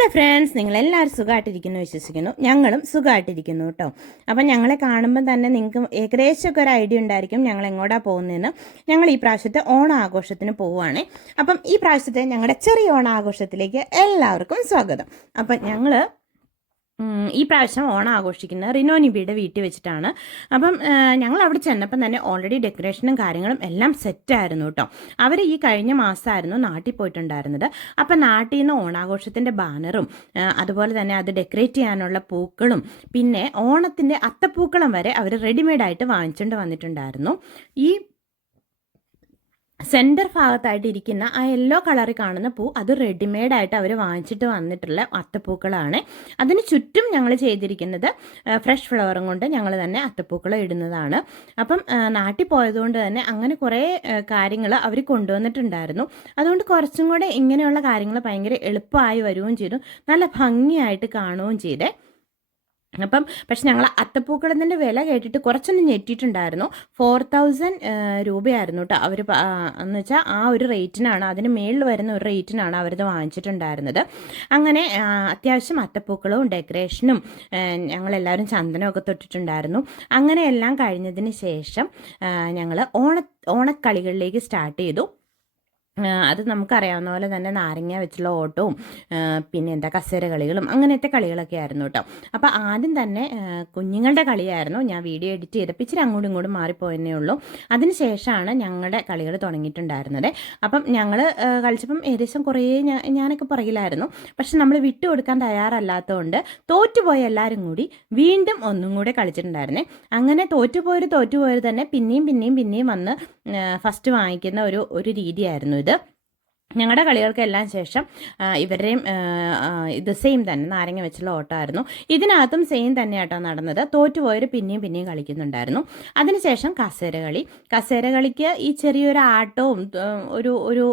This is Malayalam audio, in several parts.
ഹലോ ഫ്രണ്ട്സ്, നിങ്ങളെല്ലാവരും സുഖമായിട്ടിരിക്കുന്നു വിശ്വസിക്കുന്നു. ഞങ്ങളും സുഖമായിട്ടിരിക്കുന്നു കേട്ടോ. അപ്പം ഞങ്ങളെ കാണുമ്പോൾ തന്നെ നിങ്ങൾക്ക് ഏകദേശമൊക്കെ ഒരു ഐഡിയ ഉണ്ടായിരിക്കും ഞങ്ങൾ എങ്ങോട്ടാണ് പോകുന്നതെന്ന്. ഞങ്ങൾ ഈ പ്രാവശ്യത്തെ ഓണാഘോഷത്തിന് പോവുകയാണ്. അപ്പം ഈ പ്രാവശ്യത്തെ ഞങ്ങളുടെ ചെറിയ ഓണാഘോഷത്തിലേക്ക് എല്ലാവർക്കും സ്വാഗതം. അപ്പം ഞങ്ങൾ ഈ പ്രാവശ്യം ഓണം ആഘോഷിക്കുന്നത് റിനോനിബിയുടെ വീട്ടിൽ വെച്ചിട്ടാണ്. അപ്പം ഞങ്ങൾ അവിടെ ചെന്നപ്പം തന്നെ ഓൾറെഡി ഡെക്കറേഷനും കാര്യങ്ങളും എല്ലാം സെറ്റായിരുന്നു കേട്ടോ. അവർ ഈ കഴിഞ്ഞ മാസമായിരുന്നു നാട്ടിൽ പോയിട്ടുണ്ടായിരുന്നത്. അപ്പം നാട്ടിൽ നിന്ന് ഓണാഘോഷത്തിൻ്റെ ബാനറും അതുപോലെ തന്നെ അത് ഡെക്കറേറ്റ് ചെയ്യാനുള്ള പൂക്കളും പിന്നെ ഓണത്തിൻ്റെ അത്തപ്പൂക്കളം വരെ അവർ റെഡിമെയ്ഡായിട്ട് വാങ്ങിച്ചുകൊണ്ട് വന്നിട്ടുണ്ടായിരുന്നു. ഈ സെൻറ്റർ ഭാഗത്തായിട്ട് ഇരിക്കുന്ന ആ യെല്ലോ കളറിൽ കാണുന്ന പൂ അത് റെഡിമെയ്ഡായിട്ട് അവർ വാങ്ങിച്ചിട്ട് വന്നിട്ടുള്ള അത്തപ്പൂക്കളാണ്. അതിന് ചുറ്റും ഞങ്ങൾ ചെയ്തിരിക്കുന്നത് ഫ്രഷ് ഫ്ലവറും കൊണ്ട് ഞങ്ങൾ തന്നെ അത്തപ്പൂക്കളം ഇടുന്നതാണ്. അപ്പം നാട്ടിൽ പോയതുകൊണ്ട് തന്നെ അങ്ങനെ കുറേ കാര്യങ്ങൾ അവർ കൊണ്ടുവന്നിട്ടുണ്ടായിരുന്നു. അതുകൊണ്ട് കുറച്ചും കൂടെ ഇങ്ങനെയുള്ള കാര്യങ്ങൾ ഭയങ്കര എളുപ്പമായി വരികയും ചെയ്തു, നല്ല ഭംഗിയായിട്ട് കാണുകയും ചെയ്തേ. അപ്പം പക്ഷെ ഞങ്ങൾ അത്തപ്പൂക്കളത്തിൻ്റെ വില കേട്ടിട്ട് കുറച്ചൊന്നും ഞെട്ടിയിട്ടുണ്ടായിരുന്നു. 4000 രൂപയായിരുന്നു കേട്ടോ. അവർ എന്ന് വെച്ചാൽ ആ ഒരു റേറ്റിനാണ്, അതിന് മേളിൽ വരുന്ന ഒരു റേറ്റിനാണ് അവരത് വാങ്ങിച്ചിട്ടുണ്ടായിരുന്നത്. അങ്ങനെ അത്യാവശ്യം അത്തപ്പൂക്കളവും ഡെക്കറേഷനും ഞങ്ങളെല്ലാവരും ചന്ദനമൊക്കെ തൊട്ടിട്ടുണ്ടായിരുന്നു. അങ്ങനെ എല്ലാം കഴിഞ്ഞതിന് ശേഷം ഞങ്ങൾ ഓണക്കളികളിലേക്ക് സ്റ്റാർട്ട് ചെയ്തു. അത് നമുക്കറിയാവുന്ന പോലെ തന്നെ നാരങ്ങ വെച്ചുള്ള ഓട്ടവും പിന്നെ കസേര കളികളും അങ്ങനത്തെ കളികളൊക്കെ ആയിരുന്നു കേട്ടോ. അപ്പോൾ ആദ്യം തന്നെ കുഞ്ഞുങ്ങളുടെ കളിയായിരുന്നു. ഞാൻ വീഡിയോ എഡിറ്റ് ചെയ്തപ്പോൾ ഇച്ചിരി അങ്ങോട്ടും ഇങ്ങോട്ടും മാറിപ്പോയെന്നേ ഉള്ളൂ. അതിന് ശേഷമാണ് ഞങ്ങളുടെ കളികൾ തുടങ്ങിയിട്ടുണ്ടായിരുന്നത്. അപ്പം ഞങ്ങൾ കളിച്ചപ്പം ഏകദേശം കുറേ ഞാനൊക്കെ പുറകിലായിരുന്നു. പക്ഷെ നമ്മൾ വിട്ടുകൊടുക്കാൻ തയ്യാറല്ലാത്തതുകൊണ്ട് തോറ്റുപോയ എല്ലാവരും കൂടി വീണ്ടും ഒന്നും കൂടെ കളിച്ചിട്ടുണ്ടായിരുന്നേ. അങ്ങനെ തോറ്റുപോയവർ തന്നെ പിന്നെയും വന്ന് ഫസ്റ്റ് വാങ്ങിക്കുന്ന ഒരു രീതിയായിരുന്നു ഇത്. ഞങ്ങളുടെ കളികൾക്കെല്ലാം ശേഷം ഇവരുടെയും ഇത് സെയിം തന്നെ നാരങ്ങ വെച്ചുള്ള ഓട്ടമായിരുന്നു. ഇതിനകത്തും സെയിം തന്നെ ആട്ടോ നടന്നത്. തോറ്റുപോയവർ പിന്നെയും കളിക്കുന്നുണ്ടായിരുന്നു. അതിനുശേഷം കസേര കളിക്ക് ഈ ചെറിയൊരു ആട്ടവും ഒരു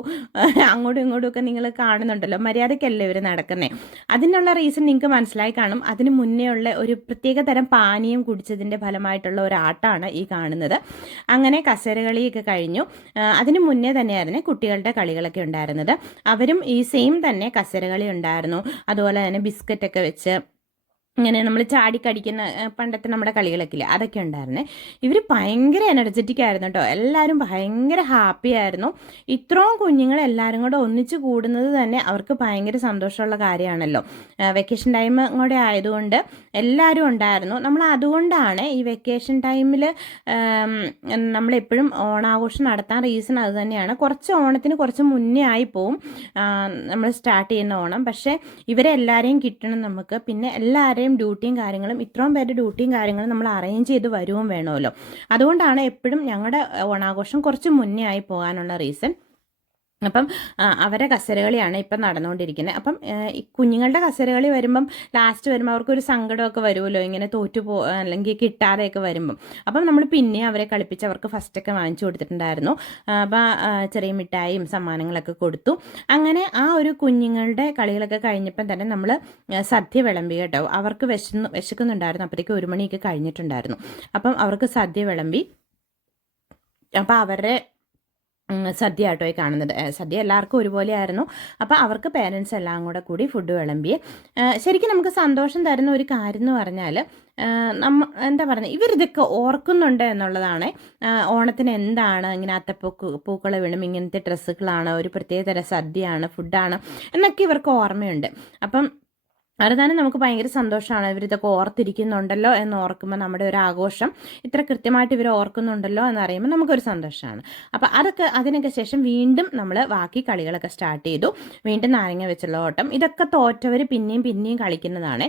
അങ്ങോട്ടും ഇങ്ങോട്ടും ഒക്കെ നിങ്ങൾ കാണുന്നുണ്ടല്ലോ, മര്യാദയ്ക്കല്ലേ ഇവർ നടക്കുന്നേ. അതിനുള്ള റീസൺ നിങ്ങൾക്ക് മനസ്സിലായി കാണും. അതിന് മുന്നേ ഉള്ള ഒരു പ്രത്യേക തരം പാനീയം കുടിച്ചതിൻ്റെ ഫലമായിട്ടുള്ള ഒരു ആട്ടമാണ് ഈ കാണുന്നത്. അങ്ങനെ കസേര കളിയൊക്കെ കഴിഞ്ഞു. അതിന് മുന്നേ തന്നെയായിരുന്നു കുട്ടികളുടെ കളികളൊക്കെ ഉണ്ടായിരുന്നത്. അവരും ഈ സെയിം തന്നെ കസേരകളി ഉണ്ടായിരുന്നു. അതുപോലെ തന്നെ ബിസ്ക്കറ്റൊക്കെ വെച്ച് ഇങ്ങനെ നമ്മൾ ചാടിക്കടിക്കുന്ന പണ്ടത്തെ നമ്മുടെ കളികളൊക്കെ ഇല്ലേ, അതൊക്കെ ഉണ്ടായിരുന്നേ. ഇവർ ഭയങ്കര എനർജറ്റിക് ആയിരുന്നു കേട്ടോ. എല്ലാവരും ഭയങ്കര ഹാപ്പി ആയിരുന്നു. ഇത്രയും കുഞ്ഞുങ്ങൾ എല്ലാവരും കൂടെ ഒന്നിച്ച് കൂടുന്നത് തന്നെ അവർക്ക് ഭയങ്കര സന്തോഷമുള്ള കാര്യമാണല്ലോ. വെക്കേഷൻ ടൈം കൂടെ ആയതുകൊണ്ട് എല്ലാവരും ഉണ്ടായിരുന്നു. നമ്മൾ അതുകൊണ്ടാണ് ഈ വെക്കേഷൻ ടൈമിൽ നമ്മളെപ്പോഴും ഓണാഘോഷം നടത്താൻ റീസൺ അത് തന്നെയാണ്. കുറച്ച് ഓണത്തിന് കുറച്ച് മുന്നേ ആയി പോവും നമ്മൾ സ്റ്റാർട്ട് ചെയ്യുന്ന ഓണം. പക്ഷേ ഇവരെ എല്ലാവരെയും കിട്ടണം നമുക്ക്. പിന്നെ എല്ലാവരെയും ഡ്യൂട്ടിയും കാര്യങ്ങളും, ഇത്രയും പേരുടെ ഡ്യൂട്ടിയും കാര്യങ്ങളും നമ്മൾ അറേഞ്ച് ചെയ്ത് വരുകയും വേണമല്ലോ. അതുകൊണ്ടാണ് എപ്പോഴും ഞങ്ങളുടെ ഓണാഘോഷം കുറച്ച് മുന്നേ ആയി പോകാനുള്ള റീസൺ. അപ്പം അവരെ കസേരകളിയാണ് ഇപ്പം നടന്നുകൊണ്ടിരിക്കുന്നത്. അപ്പം ഈ കുഞ്ഞുങ്ങളുടെ കസേരകളി വരുമ്പം ലാസ്റ്റ് വരുമ്പോൾ അവർക്കൊരു സങ്കടമൊക്കെ വരുമല്ലോ, ഇങ്ങനെ അല്ലെങ്കിൽ കിട്ടാതെയൊക്കെ വരുമ്പം. അപ്പം നമ്മൾ പിന്നെ അവരെ കളിപ്പിച്ച് അവർക്ക് ഫസ്റ്റൊക്കെ വാങ്ങിച്ചു കൊടുത്തിട്ടുണ്ടായിരുന്നു. അപ്പം ചെറിയ മിഠായിയും സമ്മാനങ്ങളൊക്കെ കൊടുത്തു. അങ്ങനെ ആ ഒരു കുഞ്ഞുങ്ങളുടെ കളികളൊക്കെ കഴിഞ്ഞപ്പം തന്നെ നമ്മൾ സദ്യ വിളമ്പി കേട്ടോ. അവർക്ക് വിശക്കുന്നുണ്ടായിരുന്നു. അപ്പോഴത്തേക്ക് 1 മണിയൊക്കെ കഴിഞ്ഞിട്ടുണ്ടായിരുന്നു. അപ്പം അവർക്ക് സദ്യ വിളമ്പി. അപ്പം അവരുടെ സദ്യ ആട്ടോ ഈ കാണുന്നത്. സദ്യ എല്ലാവർക്കും ഒരുപോലെ ആയിരുന്നു. അപ്പോൾ അവർക്ക് പേരൻസ് എല്ലാം കൂടി ഫുഡ് വിളമ്പി. ശരിക്കും നമുക്ക് സന്തോഷം തരുന്ന ഒരു കാര്യം എന്ന് പറഞ്ഞാൽ എന്താ പറയുന്നത്, ഇവരിതൊക്കെ ഓർക്കുന്നുണ്ട് എന്നുള്ളതാണ്. ഓണത്തിന് എന്താണ് ഇങ്ങനെ പൂക്കൾ വീണും ഇങ്ങനത്തെ ഡ്രസ്സുകളാണ്, ഒരു പ്രത്യേകതരം സദ്യയാണ്, ഫുഡാണ് എന്നൊക്കെ ഇവർക്ക് ഓർമ്മയുണ്ട്. അപ്പം അത് തന്നെ നമുക്ക് ഭയങ്കര സന്തോഷമാണ്. ഇവരിതൊക്കെ ഓർത്തിരിക്കുന്നുണ്ടല്ലോ എന്ന് ഓർക്കുമ്പോൾ, നമ്മുടെ ഒരു ആഘോഷം ഇത്ര കൃത്യമായിട്ട് ഇവർ ഓർക്കുന്നുണ്ടല്ലോ എന്നറിയുമ്പോൾ നമുക്കൊരു സന്തോഷമാണ്. അപ്പോൾ അതിനൊക്കെ ശേഷം വീണ്ടും നമ്മൾ ബാക്കി കളികളൊക്കെ സ്റ്റാർട്ട് ചെയ്തു. വീണ്ടും നാരങ്ങ വെച്ചുള്ള ഓട്ടം. ഇതൊക്കെ തോറ്റവർ പിന്നെയും കളിക്കുന്നതാണ്.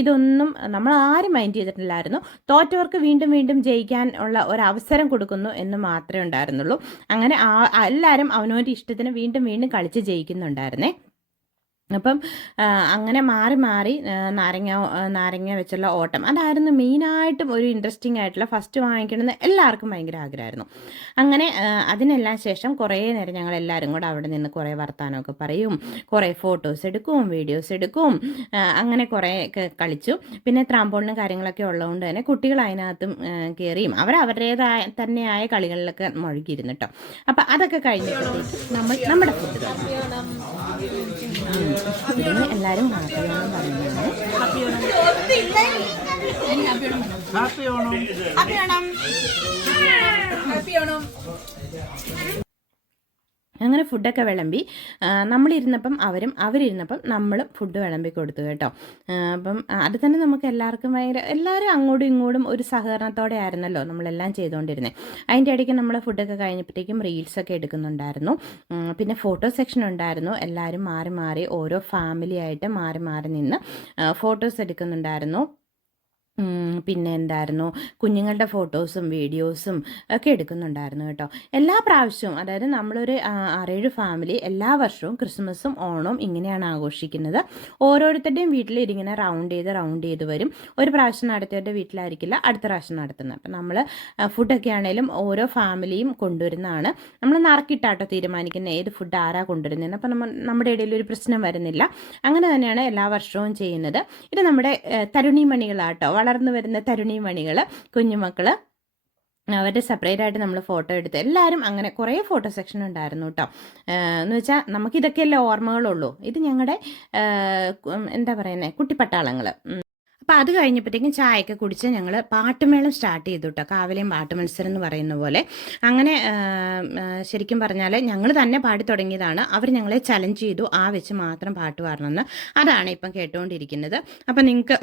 ഇതൊന്നും നമ്മൾ ആരും മൈൻഡ് ചെയ്തിട്ടില്ലായിരുന്നു. തോറ്റവർക്ക് വീണ്ടും ജയിക്കാൻ ഉള്ള ഒരു അവസരം കൊടുക്കുന്നു എന്ന് മാത്രമേ ഉണ്ടായിരുന്നുള്ളൂ. അങ്ങനെ എല്ലാവരും അവനവൻ്റെ ഇഷ്ടത്തിന് വീണ്ടും കളിച്ച് ജയിക്കുന്നുണ്ടായിരുന്നേ. അപ്പം അങ്ങനെ മാറി നാരങ്ങ വെച്ചുള്ള ഓട്ടം അതായിരുന്നു മെയിനായിട്ടും ഒരു ഇൻട്രസ്റ്റിംഗ് ആയിട്ടുള്ള. ഫസ്റ്റ് വാങ്ങിക്കണമെന്ന് എല്ലാവർക്കും ഭയങ്കര ആഗ്രഹമായിരുന്നു. അങ്ങനെ അതിനെല്ലാം ശേഷം കുറേ നേരം ഞങ്ങൾ എല്ലാവരും കൂടെ അവിടെ നിന്ന് കുറേ വർത്തമാനമൊക്കെ പറയും, കുറേ ഫോട്ടോസ് എടുക്കും, വീഡിയോസ് എടുക്കും, അങ്ങനെ കുറേ കളിച്ചു. പിന്നെ ട്രാംപോളിനും കാര്യങ്ങളൊക്കെ ഉള്ളതുകൊണ്ട് തന്നെ കുട്ടികൾ അതിനകത്തും കയറിയും അവരവരുടേതായ തന്നെയായ കളികളിലൊക്കെ മുഴുകിയിരുന്നു കേട്ടോ. അപ്പം അതൊക്കെ കഴിഞ്ഞിട്ട് നമ്മൾ നമ്മുടെ ഫുഡ് ഇതിന് എല്ലാവരും ഹാപ്പി ഓണം പറയുന്നതാണ്. അങ്ങനെ ഫുഡൊക്കെ വിളമ്പി നമ്മളിരുന്നപ്പം അവരിരുന്നപ്പം നമ്മളും ഫുഡ് വിളമ്പി കൊടുത്തു കേട്ടോ. അപ്പം അത് തന്നെ നമുക്ക് എല്ലാവർക്കും എല്ലാവരും അങ്ങോട്ടും ഇങ്ങോട്ടും ഒരു സഹകരണത്തോടെ ആയിരുന്നല്ലോ നമ്മളെല്ലാം ചെയ്തുകൊണ്ടിരുന്നത്. അതിൻ്റെ ഇടയ്ക്ക് നമ്മൾ ഫുഡൊക്കെ കഴിഞ്ഞപ്പോഴത്തേക്കും റീൽസൊക്കെ എടുക്കുന്നുണ്ടായിരുന്നു. പിന്നെ ഫോട്ടോ സെക്ഷൻ ഉണ്ടായിരുന്നു. എല്ലാവരും മാറി മാറി ഓരോ ഫാമിലി ആയിട്ട് മാറി മാറി നിന്ന് ഫോട്ടോസ് എടുക്കുന്നുണ്ടായിരുന്നു. പിന്നെ എന്തായിരുന്നു, കുഞ്ഞുങ്ങളുടെ ഫോട്ടോസും വീഡിയോസും ഒക്കെ എടുക്കുന്നുണ്ടായിരുന്നു കേട്ടോ. എല്ലാ പ്രാവശ്യവും, അതായത് നമ്മളൊരു 6-7 ഫാമിലി എല്ലാ വർഷവും ക്രിസ്മസും ഓണവും ഇങ്ങനെയാണ് ആഘോഷിക്കുന്നത്. ഓരോരുത്തരുടെയും വീട്ടിൽ ഇതിങ്ങനെ റൗണ്ട് ചെയ്ത് വരും. ഒരു പ്രാവശ്യം നടത്തിയവരുടെ വീട്ടിലായിരിക്കില്ല അടുത്ത പ്രാവശ്യം നടത്തുന്നത്. അപ്പം നമ്മൾ ഫുഡൊക്കെ ആണെങ്കിലും ഓരോ ഫാമിലിയും കൊണ്ടുവരുന്നതാണ്. നമ്മൾ നറുക്കിട്ടാട്ടോ തീരുമാനിക്കുന്ന ഏത് ഫുഡ് ആരാ കൊണ്ടുവരുന്നതെന്ന്. അപ്പം നമ്മുടെ ഇടയിൽ ഒരു പ്രശ്നം വരുന്നില്ല. അങ്ങനെ തന്നെയാണ് എല്ലാ വർഷവും ചെയ്യുന്നത്. ഇത് നമ്മുടെ തരുണിമണികളാട്ടോ, വളർന്നു വരുന്ന തരുണിമണികൾ, കുഞ്ഞുമക്കൾ. അവരുടെ സെപ്പറേറ്റ് ആയിട്ട് നമ്മൾ ഫോട്ടോ എടുത്ത് എല്ലാവരും അങ്ങനെ കുറേ ഫോട്ടോ സെക്ഷൻ ഉണ്ടായിരുന്നു കേട്ടോ. എന്ന് വെച്ചാൽ നമുക്കിതൊക്കെയല്ലേ ഓർമ്മകളുള്ളൂ. ഇത് ഞങ്ങളുടെ എന്താ പറയുന്നത്, കുട്ടിപ്പട്ടാളങ്ങൾ. അപ്പോൾ അത് കഴിഞ്ഞപ്പോഴത്തേക്കും ചായയൊക്കെ കുടിച്ച് ഞങ്ങൾ പാട്ടുമേളം സ്റ്റാർട്ട് ചെയ്തു കേട്ടോ. കാവലയും പാട്ട് മത്സരം എന്ന് പറയുന്ന പോലെ. അങ്ങനെ ശരിക്കും പറഞ്ഞാൽ ഞങ്ങൾ തന്നെ പാടി തുടങ്ങിയതാണ്. അവർ ഞങ്ങളെ ചലഞ്ച് ചെയ്തു, വെച്ച് മാത്രം പാട്ട് പാടണമെന്ന്. അതാണ് ഇപ്പം കേട്ടുകൊണ്ടിരിക്കുന്നത്. അപ്പം നിങ്ങൾക്ക്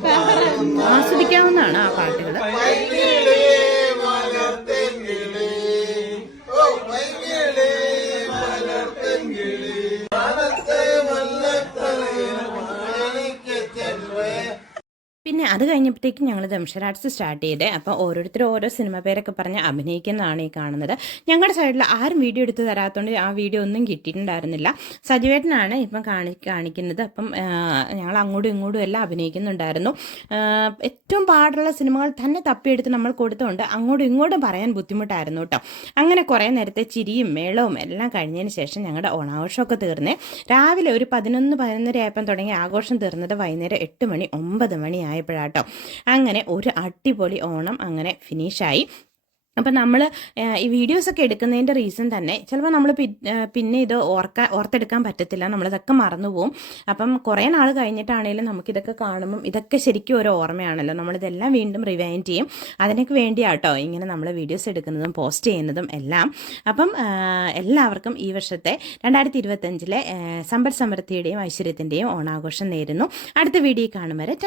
ആസ്വദിക്കാവുന്നതാണ് ആ പാട്ടുകൾ. പിന്നെ അത് കഴിഞ്ഞപ്പോഴത്തേക്കും ഞങ്ങൾ ദംഷരാട്സ് സ്റ്റാർട്ട് ചെയ്തേ. അപ്പോൾ ഓരോരുത്തരും ഓരോ സിനിമ പേരൊക്കെ പറഞ്ഞ് അഭിനയിക്കുന്നതാണ് ഈ കാണുന്നത്. ഞങ്ങളുടെ സൈഡിൽ ആരും വീഡിയോ എടുത്ത് തരാത്തതുകൊണ്ട് ആ വീഡിയോ ഒന്നും കിട്ടിയിട്ടുണ്ടായിരുന്നില്ല. സജീവേട്ടനാണ് ഇപ്പം കാണിക്കുന്നത്. അപ്പം ഞങ്ങൾ അങ്ങോട്ടും ഇങ്ങോട്ടും എല്ലാം അഭിനയിക്കുന്നുണ്ടായിരുന്നു. ഏറ്റവും പാടുള്ള സിനിമകൾ തന്നെ തപ്പിയെടുത്ത് നമ്മൾ കൊടുത്തുകൊണ്ട് അങ്ങോട്ടും ഇങ്ങോട്ടും പറയാൻ ബുദ്ധിമുട്ടായിരുന്നു കേട്ടോ. അങ്ങനെ കുറേ നേരത്തെ ചിരിയും മേളവും എല്ലാം കഴിഞ്ഞതിന് ശേഷം ഞങ്ങളുടെ ഓണാഘോഷമൊക്കെ തീർന്നേ. രാവിലെ ഒരു 11-11:30 ആയപ്പം തുടങ്ങി ആഘോഷം തീർന്നത് വൈകുന്നേരം 8 മണി 9 മണി ആയപ്പോഴാട്ടോ. അങ്ങനെ ഒരു അടിപൊളി ഓണം അങ്ങനെ ഫിനിഷായി. അപ്പം നമ്മൾ ഈ വീഡിയോസൊക്കെ എടുക്കുന്നതിൻ്റെ റീസൺ തന്നെ ചിലപ്പോൾ നമ്മൾ പിന്നെ ഇത് ഓർത്തെടുക്കാൻ പറ്റത്തില്ല, നമ്മളിതൊക്കെ മറന്നുപോകും. അപ്പം കുറേ നാൾ കഴിഞ്ഞിട്ടാണെങ്കിലും നമുക്കിതൊക്കെ കാണുമ്പം ഇതൊക്കെ ശരിക്കും ഒരു ഓർമ്മയാണല്ലോ. നമ്മളിതെല്ലാം വീണ്ടും റിവൈൻഡ് ചെയ്യും. അതിനൊക്കെ വേണ്ടിയാട്ടോ ഇങ്ങനെ നമ്മൾ വീഡിയോസ് എടുക്കുന്നതും പോസ്റ്റ് ചെയ്യുന്നതും എല്ലാം. അപ്പം എല്ലാവർക്കും ഈ വർഷത്തെ 2025 സമ്പൽ സമൃദ്ധിയുടെയും ഐശ്വര്യത്തിൻ്റെയും ഓണാഘോഷം നേരുന്നു. അടുത്ത വീഡിയോ കാണും വരെ